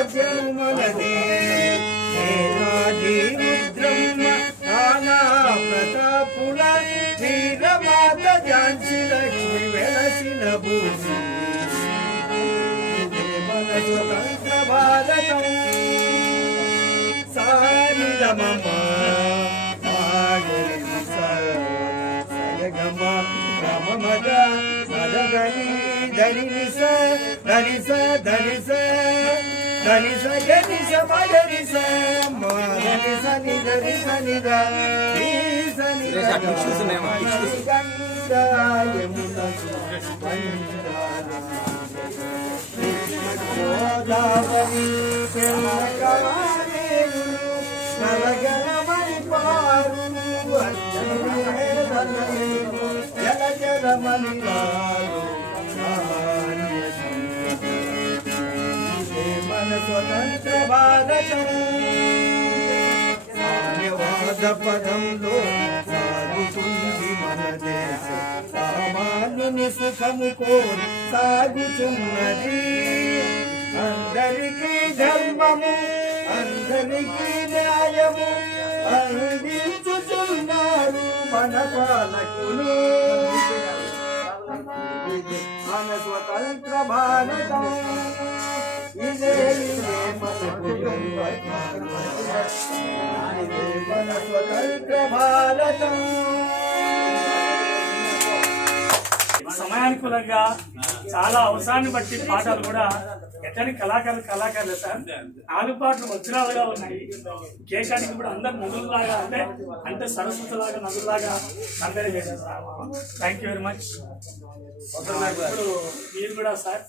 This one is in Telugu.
రాజ్యం మనదే సేనాది రుద్రమ్మ నానా ప్రతాపుల వీరమాత ఝాన్సీ లక్ష్మి వెలసిన భూమి మన స్వతంత్ర భారతం సానిలమమ్మ మద మదగని ధనిస ధనిస ధనిస ధనిస గనిస మగనిస మదనిస నిధనిస నిధ గోదావరి నలగనమై పారు జల జలమని మన స్వతంత్ర భారతం సామ్యవాద పదంలో సాగుతుంది మన దేశం సామాన్యుని సుఖము కోరి సాగుతున్నది అందరికీ ధర్మము అందరికీ న్యాయము అందించుతున్నారు మన పాలకులు మన స్వతంత్ర భారతం ఇదే మన స్వతంత్ర భారతం. సమయానుకూలంగా చాలా అవసరాన్ని బట్టి పాటలు కూడా ఎక్కడి కళాకారులు సార్ 4 పాటలు వజ్రాలుగా ఉన్నాయి. కేకానికి కూడా అందరు నదుల్లాగా అంటే సరస్వతి లాగా నదుల్లాగా అందరూ చేశారు sir. Thank you very much. ఇప్పుడు మీరు కూడా సార్